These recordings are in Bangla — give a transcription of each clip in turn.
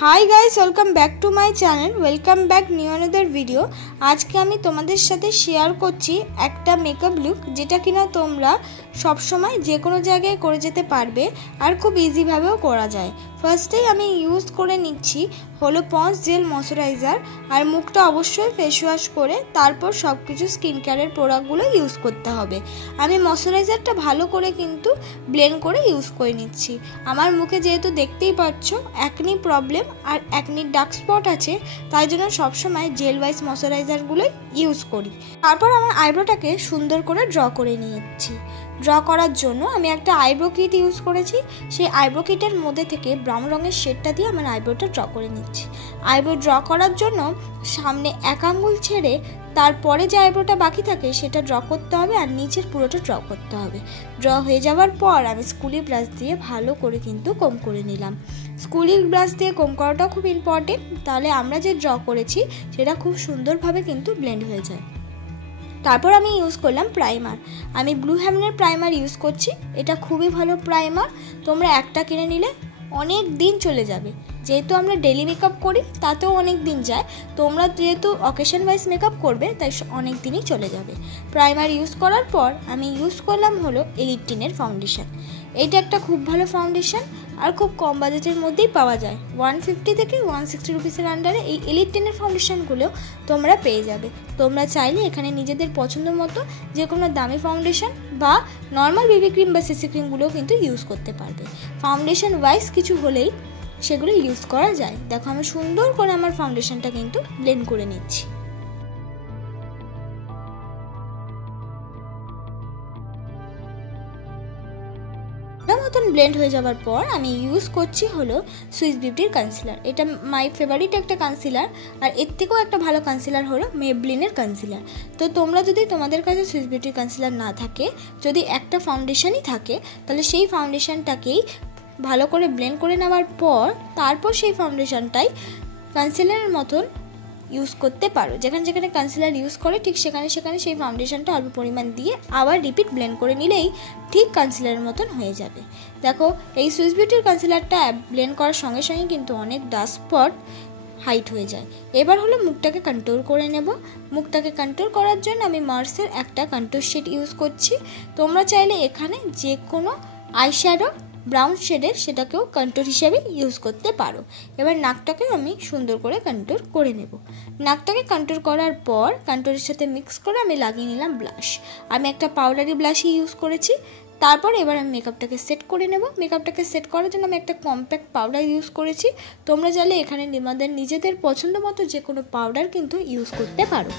Hi guys, welcome back to my channel. Welcome back new another video. আজকে আমি তোমাদের সাথে শেয়ার করছি একটা মেকআপ লুক যেটা কিনা তোমরা সবসময় যে কোনো জায়গায় করে যেতে পারবে আর খুব ইজিভাবেও করা যায়। ফার্স্টেই আমি ইউজ করে নিচ্ছি হলো পন্ডস জেল ময়শ্চারাইজার, আর মুখটা অবশ্যই ফেস ওয়াশ করে তারপর সব কিছু স্কিন কেয়ারের প্রোডাক্টগুলো ইউজ করতে হবে। আমি ময়শ্চারাইজারটা ভালো করে কিন্তু ব্লেন্ড করে ইউজ করে নিচ্ছি। আমার মুখে যেহেতু দেখতেই পাচ্ছ অ্যাকনি প্রবলেম আর অ্যাকনির ডার্ক স্পট আছে, তাই জন্য সবসময় জেল ওয়াইজ ময়শ্চারাইজারগুলোই ইউজ করি। তারপর আমার আইব্রোটাকে সুন্দর করে ড্র করে নিয়েছি। ড্র করার জন্য আমি একটা আইব্রো কিট ইউজ করেছি। সেই আইব্রো কিটের মধ্যে থেকে ব্রাউন রঙের শেডটা দিয়ে আমার আইব্রোটা ড্র করে নিচ্ছি। আইব্রো ড্র করার জন্য সামনে এক আঙ্গুল ছেড়ে তারপরে যে আইব্রোটা বাকি থাকে সেটা ড্র করতে হবে, আর নিচের পুরোটা ড্র করতে হবে। ড্র হয়ে যাওয়ার পর আমি স্কুলি ব্রাশ দিয়ে ভালো করে কিন্তু কম করে নিলাম। স্কুলি ব্রাশ দিয়ে কম করাটাও খুব ইম্পর্টেন্ট, তাহলে আমরা যে ড্র করেছি সেটা খুব সুন্দরভাবে কিন্তু ব্লেন্ড হয়ে যায়। তারপর আমি ইউজ করলাম প্রাইমার। আমি ব্লু হেভেনের প্রাইমার ইউজ করছি। এটা খুবই ভালো প্রাইমার, তোমরা একটা কিনে নিলে অনেক দিন চলে যাবে। যেহেতু আমরা ডেলি মেকআপ করি তাতেও অনেক দিন যায়, তোমরা যেহেতু অকেশন ওয়াইজ মেকআপ করবে তাই অনেক দিনই চলে যাবে। প্রাইমার ইউজ করার পর আমি ইউজ করলাম হলো এলিটিনের ফাউন্ডেশন। এটা একটা খুব ভালো ফাউন্ডেশন আর খুব কম বাজেটের মধ্যেই পাওয়া যায়। 150 থেকে 160 রুপিসের আন্ডারে এই এলিটিনের ফাউন্ডেশনগুলো তোমরা পেয়ে যাবে। তোমরা চাইলে এখানে নিজেদের পছন্দ মতো যে কোনো দামি ফাউন্ডেশন বা নর্মাল বেবি ক্রিম বা সিসি ক্রিমগুলোও কিন্তু ইউজ করতে পারবে। ফাউন্ডেশন ওয়াইজ কিছু হলেই সেগুলো ইউজ করা যায়। দেখো আমি সুন্দর করে আমার ফাউন্ডেশনটা কিন্তু ব্লেন্ড করে নিচ্ছি। মতন ব্লেন্ড হয়ে যাওয়ার পর আমি ইউজ করছি হলো সুইস বিউটির কনসিলার। এটা মাই ফেভারিট একটা কনসিলার, আর এর থেকেও একটা ভালো কনসিলার হলো মেবলিনের কনসিলার। তো তোমরা যদি তোমাদের কাছে সুইস বিউটির কনসিলার না থাকে, যদি একটা ফাউন্ডেশনই থাকে, তাহলে সেই ফাউন্ডেশনটাকেই ভালো করে ব্লেন্ড করে নেওয়ার পর তারপর সেই ফাউন্ডেশনটাই কনসিলারের মতন ইউজ করতে পারো। যেখানে যেখানে কনসিলার ইউজ করে ঠিক সেখানে সেখানে সেই ফাউন্ডেশনটা অল্প পরিমাণ দিয়ে আবার রিপিট ব্লেন্ড করে নিলেই ঠিক কনসিলারের মতন হয়ে যাবে। দেখো এই সুইস বিউটির কনসিলারটা ব্লেন্ড করার সঙ্গে সঙ্গে কিন্তু অনেক ডার্ক স্পট হাইট হয়ে যায়। এবার হলো মুখটাকে কন্ট্রোল করে নেব। মুখটাকে কন্ট্রোল করার জন্য আমি মার্সের একটা কন্ট্রোল শেড ইউজ করছি। তোমরা চাইলে এখানে যে কোনো আইশ্যাডো ব্রাউন শেডের সেটাকেও কন্ট্রোল হিসেবে ইউজ করতে পারো। এবার নাকটাকে আমি সুন্দর করে কন্ট্রোল করে নেব। নাকটাকে কন্ট্রোল করার পর কন্ট্রোলের সাথে মিক্স করে আমি লাগিয়ে নিলাম ব্লাশ। আমি একটা পাউডারি ব্লাশই ইউজ করেছি। তারপর এবার আমি মেকআপটাকে সেট করে নেব। মেকআপটাকে সেট করার জন্য আমি একটা কম্প্যাক্ট পাউডার ইউজ করেছি। তোমরা চাইলে এখানে তোমাদের নিজেদের পছন্দ মতো যে কোনো পাউডার কিন্তু ইউজ করতে পারো।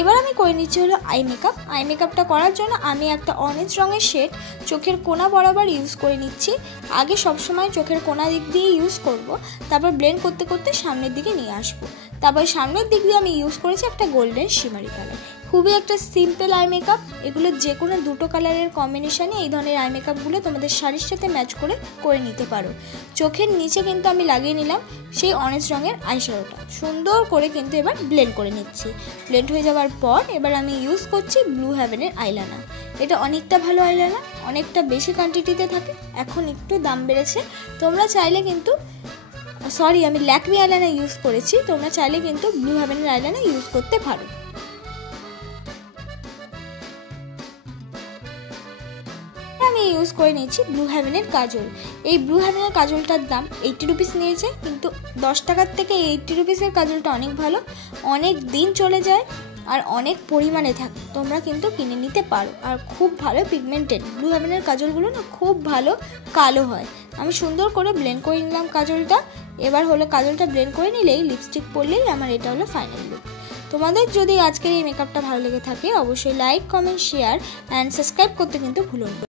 এবার আমি করে নিচ্ছি হলো আই মেকআপ। আই মেকআপটা করার জন্য আমি একটা অরেঞ্জ রঙের শেড চোখের কোনা বরাবর ইউজ করে নিচ্ছি। আগে সবসময় চোখের কোনা দিক দিয়ে ইউজ করব, তারপর ব্লেন্ড করতে করতে সামনের দিকে নিয়ে আসবো। তারপর সামনের দিক দিয়ে আমি ইউজ করেছি একটা গোল্ডেন শিমারি কালার। খুবই একটা সিম্পল আই মেকআপ। এগুলো যে কোনো দুটো কালারের কম্বিনেশানে এই ধরনের আই মেকআপগুলো তোমাদের শাড়ির সাথে ম্যাচ করে নিতে পারো। চোখের নিচে কিন্তু আমি লাগিয়ে নিলাম সেই অরেঞ্জ রঙের আইশ্যাডোটা। সুন্দর করে কিন্তু এবার ব্লেন্ড করে নিচ্ছি। ব্লেন্ড হয়ে যাওয়ার পর এবার আমি ইউজ করছি ব্লু হেভেনের আইলাইনার। এটা অনেকটা ভালো আইলাইনার, অনেকটা বেশি কোয়ান্টিটিতে থাকে, এখন একটু দাম বেড়েছে। তোমরা চাইলে কিন্তু আমি ল্যাকমি আইলাইনার ইউজ করেছি, তোমরা চাইলে কিন্তু ব্লু হেভেনের আইলাইনার ইউজ করতে পারো। আমি ইউজ করে নিয়েছি ব্লু হেভেনের কাজল। এই ব্লু হেভেনের কাজলটার দাম 80 রুপিস নিয়েছে, কিন্তু 10 টাকার থেকে 80 রুপিসের কাজলটা অনেক ভালো, অনেক দিন চলে যায় আর অনেক পরিমাণে থাকে। তোমরা কিন্তু কিনে নিতে পারো, আর খুব ভালো পিগমেন্টেড। ব্লু হেভেনের কাজলগুলো না খুব ভালো কালো হয়। আমি সুন্দর করে ব্লেন্ড করে নিলাম কাজলটা। এবার হলো কাজলটা ব্লেন্ড করে নিলেই লিপস্টিক পরলেই আমার এটা হলো ফাইনাল লুক। তোমাদের যদি আজকের এই মেকআপটা ভালো লেগে থাকে অবশ্যই like, comment, share and subscribe করতে কিন্তু ভুলো না।